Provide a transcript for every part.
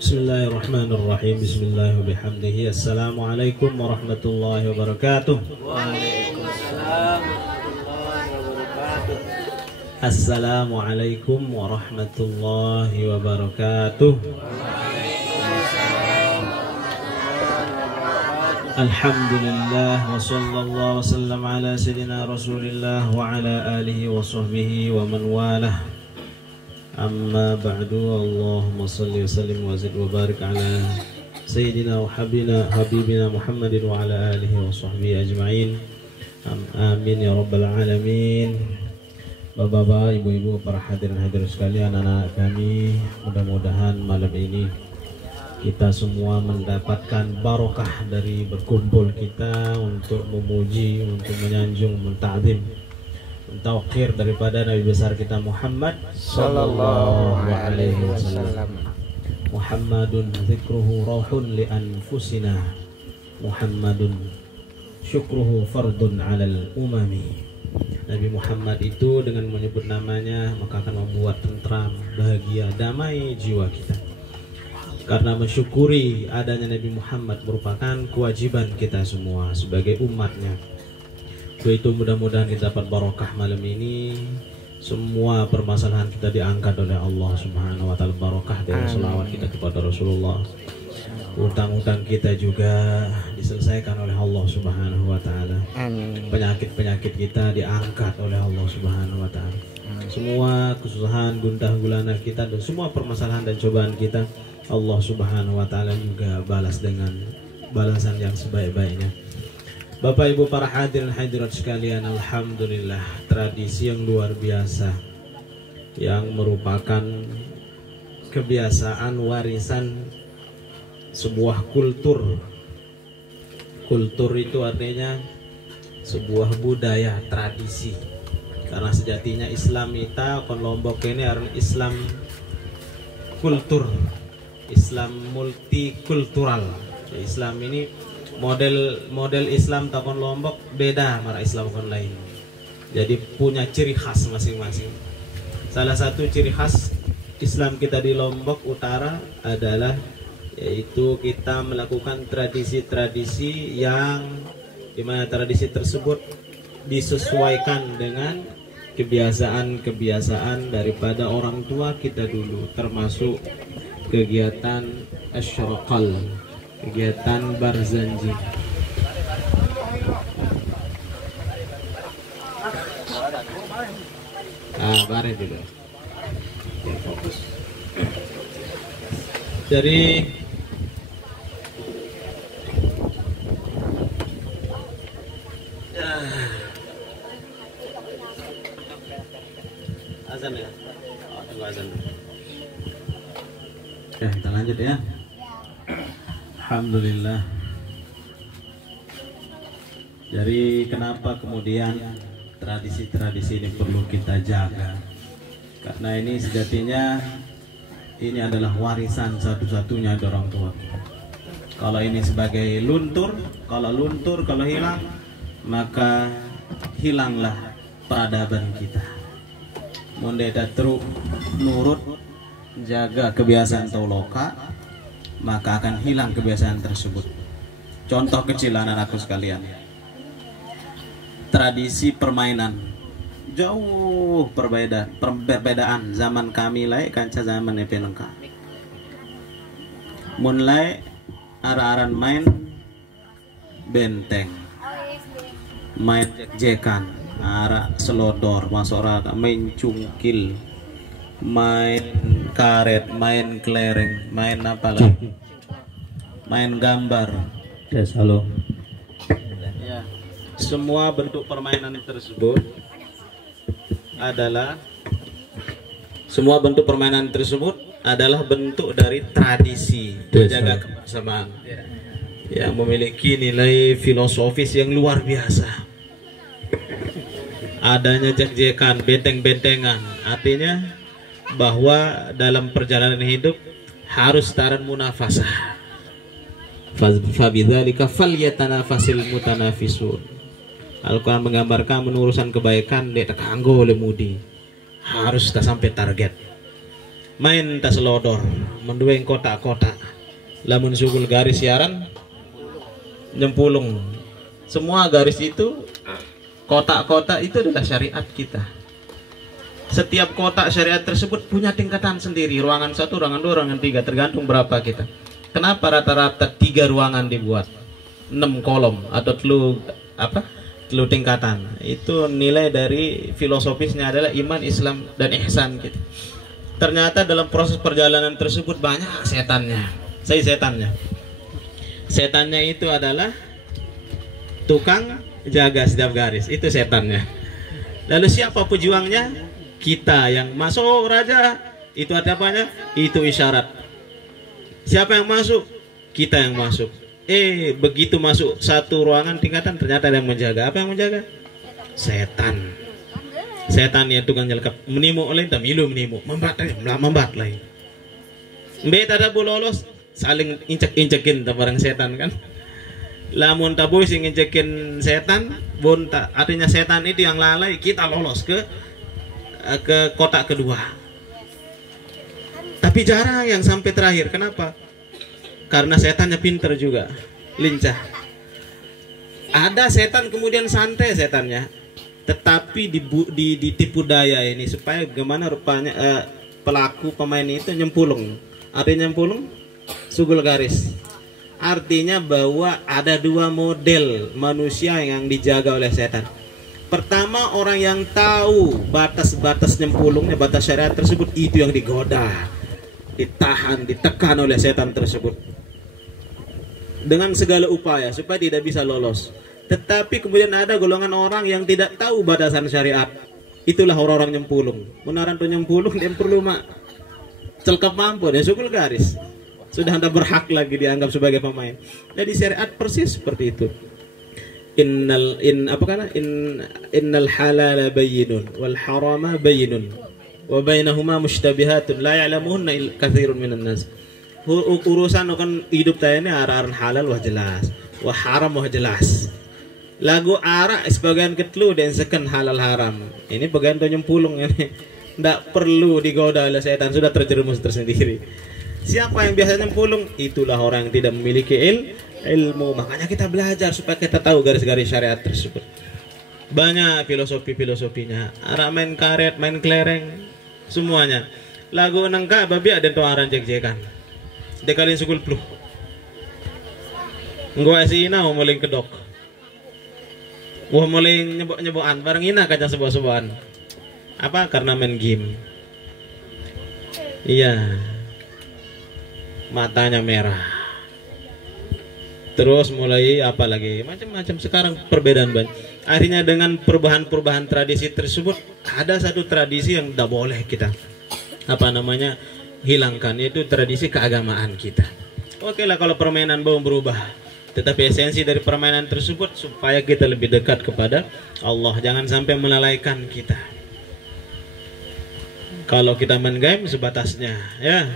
Bismillahirrahmanirrahim. Bismillah wa bihamdihi. Assalamualaikum warahmatullahi wabarakatuh. Waalaikumsalam warahmatullahi wabarakatuh. Assalamualaikum warahmatullahi wabarakatuh. Alhamdulillah wa sallallahu wa sallam ala sayyidina Rasulillah wa ala alihi wa sahbihi wa man walah. Amma ba'du. Allahumma salli wa sallim wa zid wa barik ala sayyidina wa habibina Muhammadin wa ala alihi wa sahbihi ajma'in. Amin ya rabbal alamin. Bapak-bapak, ibu-ibu, para hadirin sekalian, anak kami, mudah-mudahan malam ini kita semua mendapatkan barokah dari berkumpul kita untuk memuji, untuk menyanjung, menta'zim, mentauqir daripada Nabi besar kita Muhammad sallallahu alaihi wasallam. Muhammadun dzikruhu rauhun li anfusina, Muhammadun syukruhu fardun 'alal umami. Nabi Muhammad itu dengan menyebut namanya maka akan membuat tentram, bahagia, damai jiwa kita. Karena mensyukuri adanya Nabi Muhammad merupakan kewajiban kita semua sebagai umatnya. Itu mudah-mudahan kita dapat barokah malam ini. Semua permasalahan kita diangkat oleh Allah Subhanahu wa taala, barokah dari selawat kita kepada Rasulullah. Utang-utang kita juga diselesaikan oleh Allah Subhanahu wa taala. Penyakit-penyakit kita diangkat oleh Allah Subhanahu wa taala. Semua kesusahan, gundah gulana kita dan semua permasalahan dan cobaan kita, Allah Subhanahu wa taala juga balas dengan balasan yang sebaik-baiknya. Bapak Ibu para hadirin hadirat sekalian, alhamdulillah, tradisi yang luar biasa yang merupakan kebiasaan warisan sebuah kultur. Kultur itu artinya sebuah budaya, tradisi. Karena sejatinya Islam kita kon Lombok ini artinya Islam kultur, Islam multikultural. Islam ini model Islam takon Lombok beda mara Islam kon lain. Jadi punya ciri khas masing-masing. Salah satu ciri khas Islam kita di Lombok Utara adalah yaitu kita melakukan tradisi-tradisi yang dimana tradisi tersebut disesuaikan dengan kebiasaan-kebiasaan daripada orang tua kita dulu, termasuk kegiatan asyarqal, kegiatan barzanji. Bareng dulu. Ya, fokus. Jadi azan ya? Oh, tunggu azan. Oke, kita lanjut ya. Alhamdulillah. Jadi kenapa kemudian tradisi-tradisi ini perlu kita jaga? Karena ini sejatinya ini adalah warisan satu-satunya dari orang tua. Kalau ini sebagai luntur, kalau hilang, maka hilanglah peradaban kita. Mondeda terus nurut jaga kebiasaan tauloka, maka akan hilang kebiasaan tersebut. Contoh kecil anak-anakku sekalian, tradisi permainan jauh perbedaan zaman kami lai kanca zaman penengka. Mulai ara-aran main benteng, main jekan, ara selodor, masuk raka, main cungkil, main karet, main kelereng, main apa lagi, main gambar. Yes, halo. Ya, semua bentuk permainan tersebut adalah bentuk dari tradisi menjaga kebersamaan yang memiliki nilai filosofis yang luar biasa. Adanya jek-jekan, benteng-bentengan, artinya bahwa dalam perjalanan hidup harus taran munafasah. Fabidzalika falyatanafasil mutanafisun. Al-Quran menggambarkan menurusan kebaikan dia kanggo oleh mudi, harus tak sampai target. main tas lodor mendueng kotak-kotak lamun sugul garis siaran nyempulung. Semua garis itu kotak-kotak itu adalah syariat kita. Setiap kotak syariat tersebut punya tingkatan sendiri, ruangan 1, ruangan 2, ruangan 3, tergantung berapa kita. Kenapa rata-rata 3 ruangan dibuat, 6 kolom atau telu tingkatan? Itu nilai dari filosofisnya adalah iman, Islam, dan ihsan gitu. Ternyata dalam proses perjalanan tersebut banyak setannya. Setannya itu adalah tukang jaga setiap garis, itu setannya. Lalu siapa pejuangnya? Kita yang masuk raja, itu ada apanya? Itu isyarat. Siapa yang masuk? Kita yang masuk. Begitu masuk satu ruangan tingkatan, ternyata ada yang menjaga. Apa yang menjaga? Setan. Setan yang tukang nyelkap. Menimu oleh tamilu menimu, membat lagi. Mbak ada lolos, saling incekin barang setan kan. Lamun tabu sing incekin setan, artinya setan itu yang lalai, kita lolos ke kotak kedua. Tapi jarang yang sampai terakhir. Kenapa? Karena setannya pinter juga, lincah. Ada setan kemudian santai setannya, tetapi ditipu daya ini supaya gimana rupanya pelaku pemain itu nyempulung. Artinya nyempulung, sugul garis. Artinya bahwa ada 2 model manusia yang dijaga oleh setan. Pertama, orang yang tahu batas-batas nyempulungnya, batas syariat tersebut, itu yang digoda, ditahan, ditekan oleh setan tersebut dengan segala upaya supaya tidak bisa lolos. Tetapi kemudian ada golongan orang yang tidak tahu batasan syariat. Itulah orang-orang nyempulung. Menaran tuh nyempulung, dia perlu celkap mampu, dia sugul garis. Sudah anda berhak lagi dianggap sebagai pemain. Jadi syariat persis seperti itu. Innal halala bayyinun wal harama bayyinun wa bainahuma mushtabihatun la ya'lamuhunna katsirun minan nas. Urusan kan hidup saya ini arahan halal wah jelas, wah haram wah jelas. Lagu arak sebagian ketelu dan seken halal haram. Ini bagian tuh nyempulung ini. Tidak perlu digoda oleh setan, sudah terjerumus tersendiri. Siapa yang biasa nyempulung? Itulah orang yang tidak memiliki ilmu. Makanya kita belajar supaya kita tahu garis-garis syariat tersebut. Banyak filosofinya. Arak main karet, main kelereng, semuanya. Lagu nangka babi ada tuh aran jek-jekan. Dekalin sukul pluh. Gua asina mau mulai kedok. Wah mulai nyebok-nyebokan bareng ina kaca sebuah-sebuahan. Apa? Karena main game. Iya. Matanya merah. Terus mulai apa lagi? Macam-macam sekarang perbedaan banyak. Akhirnya dengan perubahan-perubahan tradisi tersebut, ada satu tradisi yang tidak boleh kita hilangkan, yaitu tradisi keagamaan kita. Oke lah kalau permainan belum berubah, tetapi esensi dari permainan tersebut supaya kita lebih dekat kepada Allah. Jangan sampai melalaikan kita. Kalau kita main game sebatasnya, ya,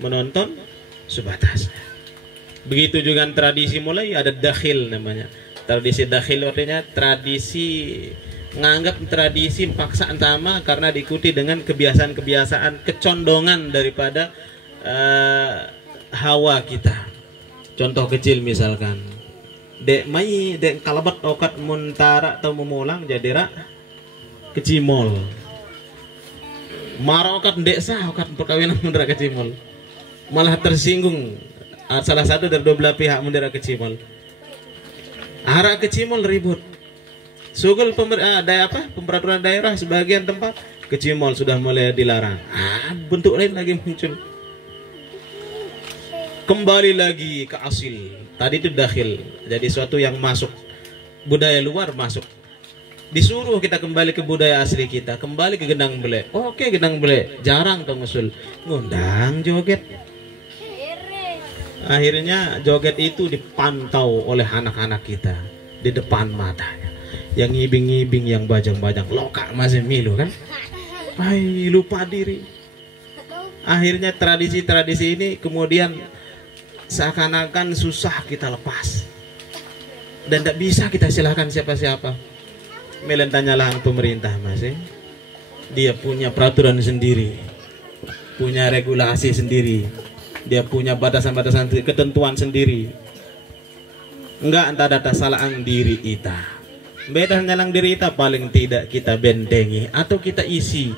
menonton sebatasnya. Begitu juga tradisi mulai ada dakhil namanya. Tradisi dakhil artinya tradisi menganggap tradisi paksaan sama karena diikuti dengan kebiasaan-kebiasaan, kecondongan daripada hawa kita. Contoh kecil misalkan, dek kalabat okat muntara atau memulang jadi rak kecimol. Marah okat dek sah okat perkawinan mundara kecimol. Malah tersinggung salah satu dari 2 belah pihak mundara kecimol. Arak kecimol ribut. Sugul pemperaturan daerah sebagian tempat kecimol sudah mulai dilarang. Bentuk lain lagi muncul. Kembali lagi ke asil. Tadi itu dakhil, jadi suatu yang masuk, budaya luar masuk. Disuruh kita kembali ke budaya asli kita, kembali ke gendang bele. Oke, gendang bele jarang tuh ngusul, ngundang joget. Akhirnya joget itu dipantau oleh anak-anak kita di depan matanya. Yang ngibing-ngibing, yang bajang-bajang, lokak masih milu kan? Hai, lupa diri. Akhirnya tradisi-tradisi ini kemudian seakan-akan susah kita lepas dan tidak bisa kita silahkan siapa-siapa. Melen tanyalah pemerintah masih, dia punya peraturan sendiri. punya regulasi sendiri, dia punya batasan-batasan, ketentuan sendiri. Enggak entah data salah ang diri kita. Beda nyalang diri kita, paling tidak kita bentengi atau kita isi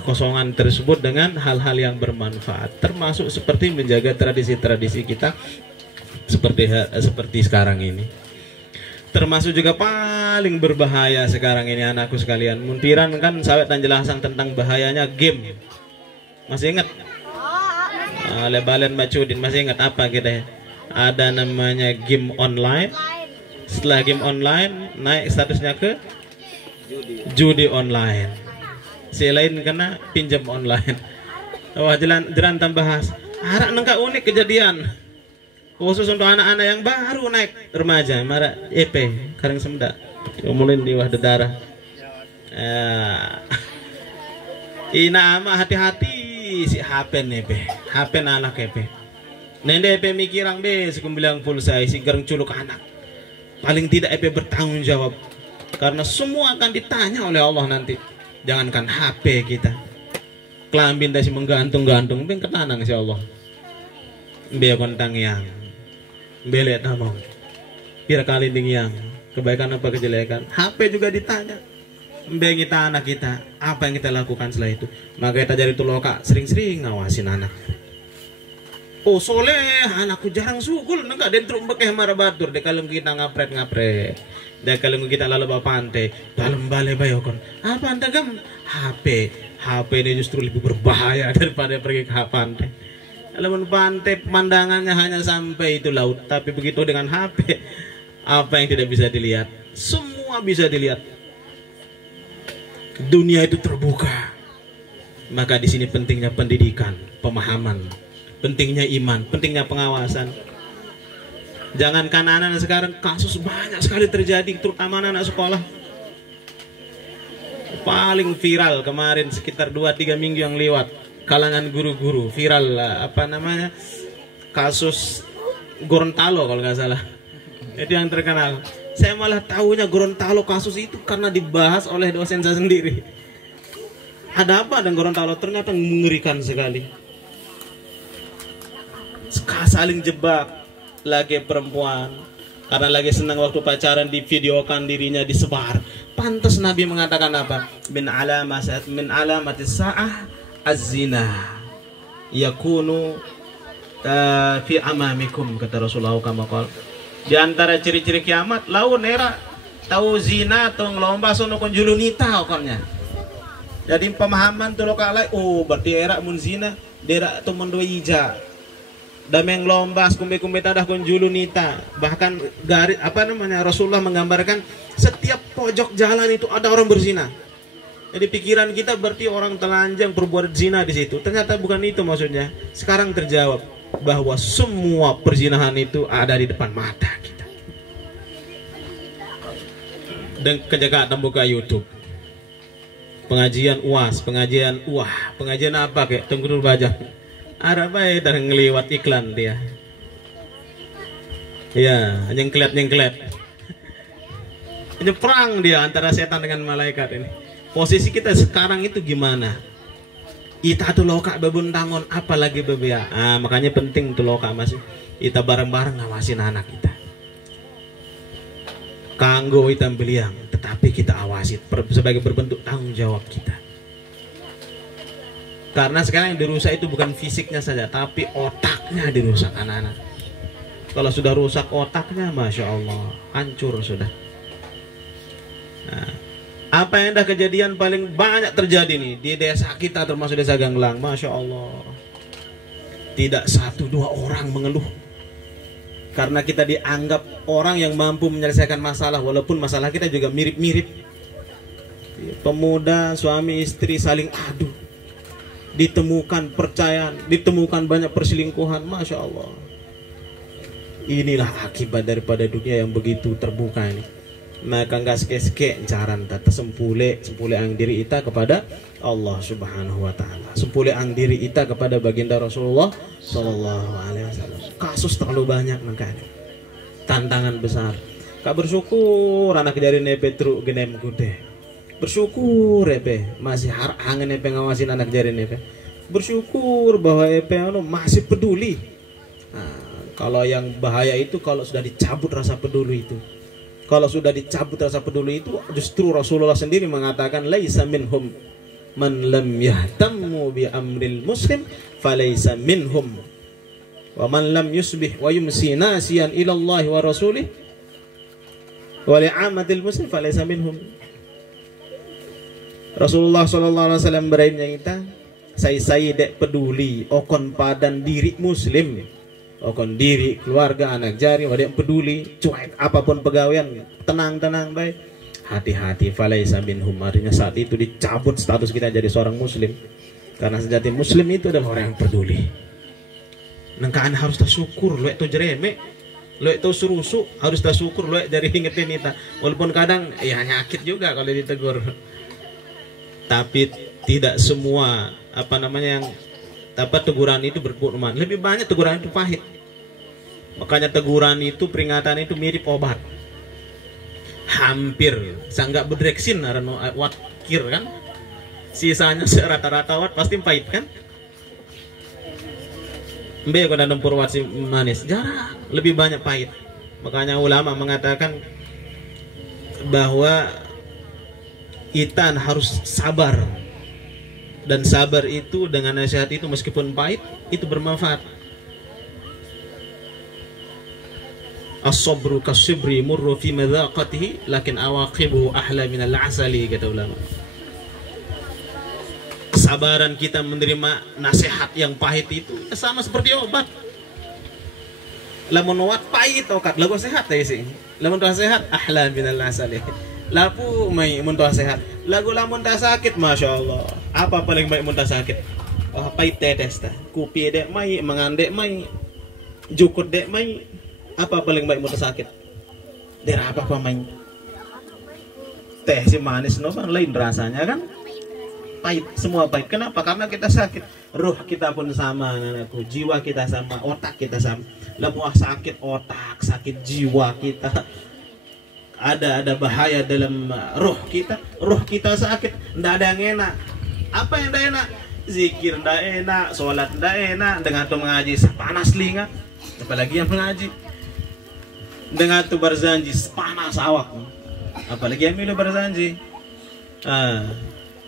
kekosongan tersebut dengan hal-hal yang bermanfaat, termasuk seperti menjaga tradisi-tradisi kita seperti sekarang ini. Termasuk juga paling berbahaya sekarang ini anakku sekalian. Muntiran kan sawet dan jelasan tentang bahayanya game. Masih ingat? Lebalen Macudin masih ingat apa kita? Ada namanya game online. Setelah game online naik statusnya ke judi online. Selain kena pinjam online. Wah jalan tambah bahas. Harap nengka unik kejadian. Khusus untuk anak-anak yang baru naik remaja, marah EP, karang semda, ngomongin di wahda darah. Ina ama hati-hati si HP nih EP, HP anak EP. Nende EP mikirang be, sekum bilang pulsa, si garang culuk anak. Paling tidak EP bertanggung jawab, karena semua akan ditanya oleh Allah nanti. Jangankan HP kita, kelambin dasi menggantung-gantung, ben ketanang si Allah. Be kontang yang belet namang pira kali yang kebaikan apa kejelekan, HP juga ditanya. Mbengita anak kita, apa yang kita lakukan setelah itu? Maka kita jadi tuloka sering-sering ngawasin anak. Oh soleh, anakku jarang sugul, enggak dentro bekeh marah batur. Dek kalau kita ngapret, dek kalau kita lalu pantai, dalam balai bayokon. Apa anda gam? HP ini justru lebih berbahaya daripada pergi ke pantai. Kalau pantai pemandangannya hanya sampai itu laut, tapi begitu dengan HP, apa yang tidak bisa dilihat, semua bisa dilihat. Dunia itu terbuka. Maka di sini pentingnya pendidikan, pemahaman, pentingnya iman, pentingnya pengawasan. Jangankan anak-anak sekarang, kasus banyak sekali terjadi, terutama anak sekolah. Paling viral kemarin sekitar 2-3 minggu yang lewat, kalangan guru-guru viral lah, apa namanya, kasus Gorontalo kalau nggak salah, itu yang terkenal. Saya malah tahunya Gorontalo kasus itu karena dibahas oleh dosen saya sendiri. Ada apa dengan Gorontalo? Ternyata mengerikan sekali. Saling jebak lagi perempuan karena lagi senang waktu pacaran, di videokan dirinya disebar. Pantas Nabi mengatakan apa? Min alamatis sa'ah az-zina yakunu fi amamikum, kata Rasulullah kama qala. Di antara ciri-ciri kiamat laun era tahu zina atau ngelomba sono kon julunita okonnya. Jadi pemahaman tu lokalai, oh berarti era mun zina dera tu mendo ija. Dameng lombas kumbe-kumbe tadah kon julunita. Bahkan garis apa namanya, Rasulullah menggambarkan setiap pojok jalan itu ada orang berzina. Jadi pikiran kita berarti orang telanjang berbuat zina di situ. Ternyata bukan itu maksudnya. Sekarang terjawab bahwa semua perzinahan itu ada di depan mata kita. Dan kejagaan buka YouTube, pengajian UAS, pengajian pengajian apa kayak Tengkunul Bajang. Ada baik dan ngeliwat iklan dia. Ya, nyengklet. Ini perang dia antara setan dengan malaikat ini. Posisi kita sekarang itu gimana? Ita tuh loka bebuntangon, apalagi bebea. Makanya penting tuh loka masih. Kita bareng-bareng ngawasin anak kita. Kanggo hitam beliang, tetapi kita awasi sebagai berbentuk tanggung jawab kita. Karena sekarang yang dirusak itu bukan fisiknya saja, tapi otaknya dirusak anak-anak. Kalau sudah rusak otaknya, masya Allah, hancur sudah. Nah, apa yang dah kejadian paling banyak terjadi nih di desa kita, termasuk desa Ganglang, masya Allah, tidak 1-2 orang mengeluh karena kita dianggap orang yang mampu menyelesaikan masalah, walaupun masalah kita juga mirip-mirip. Pemuda suami istri saling adu, ditemukan percayaan, ditemukan banyak perselingkuhan, masya Allah. Inilah akibat daripada dunia yang begitu terbuka ini. Maka nggak seke-seke caran tata sempule ang diri ita kepada Allah Subhanahu wa taala. Sempule ang diri ita kepada baginda Rasulullah sallallahu alaihi wasallam. Kasus terlalu banyak makanya. Tantangan besar. Kak bersyukur anak dari nepe truk genem kude. Bersyukur nepe masih angin nepe ngawasin anak dari nepe. bersyukur bahwa EPN masih peduli. Nah, kalau yang bahaya itu kalau sudah dicabut rasa peduli itu. Kalau sudah dicabut rasa peduli itu, justru Rasulullah sendiri mengatakan laisa minhum man lam yahtammu bi amril muslim falaysa minhum wa man lam yusbih wa yumsi nasiyan ila Allah wa rasulih wa li'amatil muslim falaysa minhum. Rasulullah sallallahu alaihi wasallam beraimnya kita saya dek peduli okon padan diri muslim, okon diri keluarga anak jari wadek peduli cuek apapun pegawaian tenang baik hati-hati falaysa minhum. Artinya saat itu dicabut status kita jadi seorang muslim, karena sejati muslim itu adalah orang yang peduli. Nengkaan harus tersyukur lu itu jereme, lu itu surusu harus tersyukur lu dari ingetin kita, walaupun kadang ya nyakit juga kalau ditegur. Tapi tidak semua yang teguran itu bermanfaat. Lebih banyak teguran itu pahit. Makanya teguran itu, peringatan itu mirip obat. Hampir sanggak bedreksin wat kir kan. Sisanya rata-rata wat pasti pahit kan. Mbe kena nempur wat si manis. Jarang, lebih banyak pahit. Makanya ulama mengatakan bahwa kita harus sabar, dan sabar itu dengan nasihat itu meskipun pahit itu bermanfaat. As-sabru kas-sibri murru fi madhaqatihi lakin awaqibuhu ahla minal asali, kata ulama. Kesabaran kita menerima nasihat yang pahit itu sama seperti obat. Lamun wat pahit okat lagu sehat ya sih. Lamun tuh sehat ahla minal asali. Lapu mai muntah sehat. Lagu lamun tak sakit, masya Allah. Apa paling baik muntah sakit? Oh, pahit tetes ta. Kupi dek mai, mengandek mai, jukut dek mai. Apa paling baik muntah sakit? Daerah apa mai? Teh si manis no kan lain rasanya kan? Pahit, semua pahit. Kenapa? Karena kita sakit. Ruh kita pun sama, anakku. Jiwa kita sama, otak kita sama. Lamun sakit otak, sakit jiwa kita. Ada bahaya dalam roh kita sakit, ndak ada yang enak. Apa yang ndak enak? Zikir ndak enak, sholat ndak enak, dengan tuh mengaji panas linga, apalagi yang mengaji. Dengan tuh berzanji panas awak, apalagi yang milih berzanji.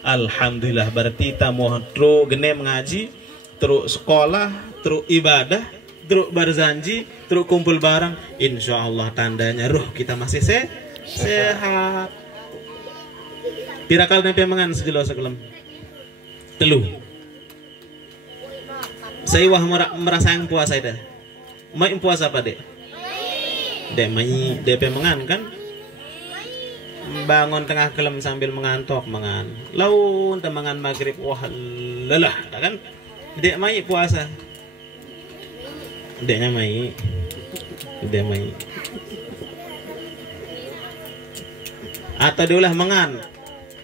Alhamdulillah berarti kita mau terus gene mengaji, terus sekolah, terus ibadah, terus berzanji, terus kumpul bareng, insya Allah tandanya roh kita masih sehat. Tirakal nempe mangan sejelo sekelem telu. Saya wah merasa yang puasa itu. Mai puasa apa dek? Dek mai DP mangan kan? Bangun tengah kelem sambil mengantuk mangan. Laun mangan maghrib wah lelah kan? Dek mai puasa. Deknya mai. Dek mai. Atau diulah mangan,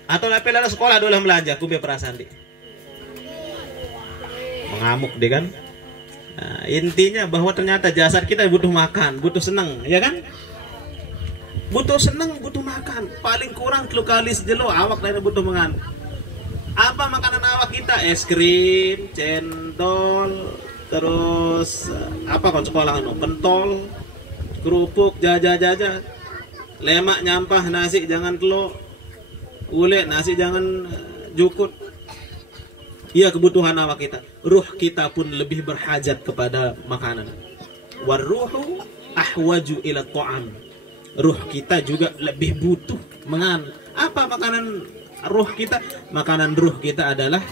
atau lepe lalu sekolah diulah belanja, kubia perasaan di mengamuk deh kan. Nah, intinya bahwa ternyata jasad kita butuh makan, butuh seneng, ya kan? Butuh seneng, butuh makan. Paling kurang 3 kali sejelo awak lainnya butuh mangan. Apa makanan awak kita? Es krim, cendol, terus apa kon sekolah anu? Pentol, kerupuk, jaja. Lemak nyampah, nasi jangan telur, ule nasi jangan jukut. Iya kebutuhan awak kita. Ruh kita pun lebih berhajat kepada makanan. Waruhu ahwaju ila ta'am. Ruh kita juga lebih butuh mangan. Apa makanan ruh kita? Makanan ruh kita adalah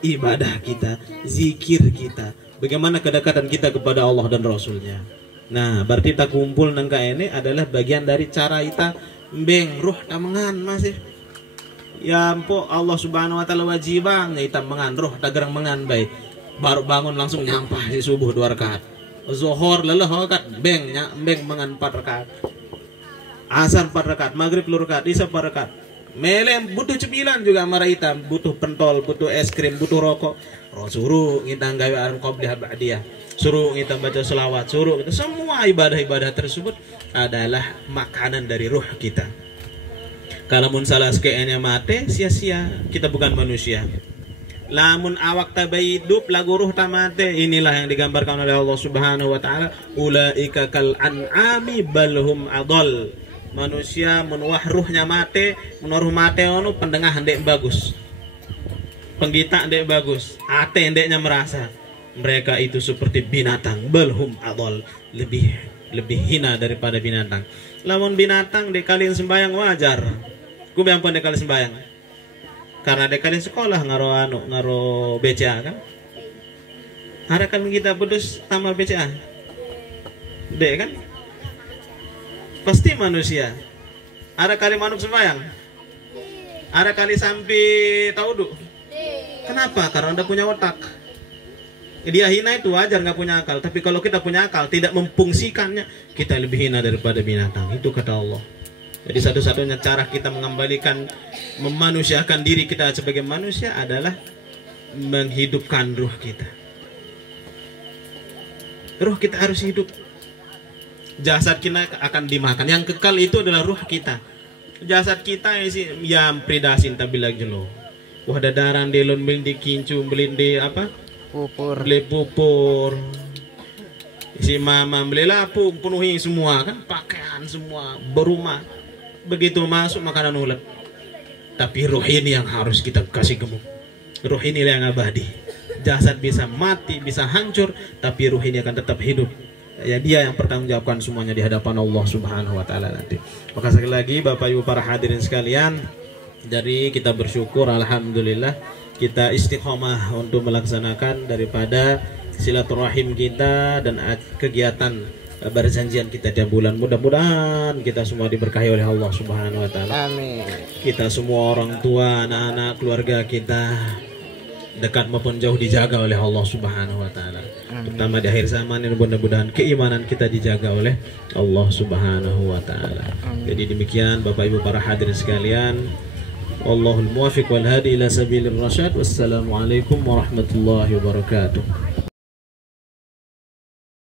ibadah kita, zikir kita. Bagaimana kedekatan kita kepada Allah dan Rasulnya. Nah, berarti kita kumpul nangka ini adalah bagian dari cara kita beng ruh tamangan masih. Ya ampo Allah Subhanahu wa taala wajibang kita mangan ruh tagerang mangan baik. Baru bangun langsung nyampah di subuh 2 rakaat. Zuhur lelah rakaat beng mangan 4 rakaat. Asar 4 rakaat, maghrib 2 rakaat, isya 4 rakaat. Melem butuh cemilan juga marah hitam, butuh pentol, butuh es krim, butuh rokok. Suruh kita gawe aran qobliyah ba'diyah. Suruh kita baca selawat, suruh kita semua ibadah-ibadah tersebut adalah makanan dari ruh kita. Kalau mun salah sekayanya mate sia-sia, kita bukan manusia. Lamun awak tabai hidup lagu ruh tamate. Inilah yang digambarkan oleh Allah Subhanahu wa taala, ulaika kal an'ami balhum adall. Manusia menuah ruhnya mate, menuah mate ono pendengah ndek bagus. Penggita ndek bagus, ate ndeknya merasa mereka itu seperti binatang, balhum adall, lebih hina daripada binatang. Lamun binatang dek kalian sembayang wajar. Ku biampun dek kalian sembayang. Karena dek kalian sekolah ngaro BCA kan. Ada kan kita pedus tamal BCA. Dek kan? Pasti manusia. Ada kali manuk sembayang. Ada kali sampai taudu. Kenapa? Karena anda punya otak. Dia hina itu wajar nggak punya akal. Tapi kalau kita punya akal tidak memfungsikannya, kita lebih hina daripada binatang. Itu kata Allah. Jadi satu-satunya cara kita mengembalikan, memanusiakan diri kita sebagai manusia adalah menghidupkan ruh kita. Ruh kita harus hidup. Jasad kita akan dimakan. Yang kekal itu adalah ruh kita. Jasad kita yang predasin tapi lagi lo. Wah dadaran delon beli dikincu beli di apa? Pupur. Beli pupur. Si mama beli lapu penuhi semua kan, pakaian semua, berumah. Begitu masuk makanan ulet. Tapi ruh ini yang harus kita kasih gemuk. Ruh ini yang abadi. Jasad bisa mati, bisa hancur, tapi ruh ini akan tetap hidup. Ya dia yang bertanggungjawabkan semuanya di hadapan Allah Subhanahu wa taala nanti. Maka sekali lagi Bapak Ibu para hadirin sekalian, jadi kita bersyukur alhamdulillah kita istiqomah untuk melaksanakan daripada silaturahim kita dan kegiatan berjanjian kita tiap bulan. Mudah-mudahan kita semua diberkahi oleh Allah Subhanahu wa taala. Amin. Kita semua orang tua, anak-anak, keluarga kita dekat maupun jauh dijaga oleh Allah Subhanahu wa taala. Terutama di akhir zaman ini mudah-mudahan keimanan kita dijaga oleh Allah Subhanahu wa taala. Jadi demikian Bapak Ibu para hadirin sekalian. Wallahul muwaffiq wal hadi ila sabilir rasyad. Wassalamualaikum warahmatullahi wabarakatuh.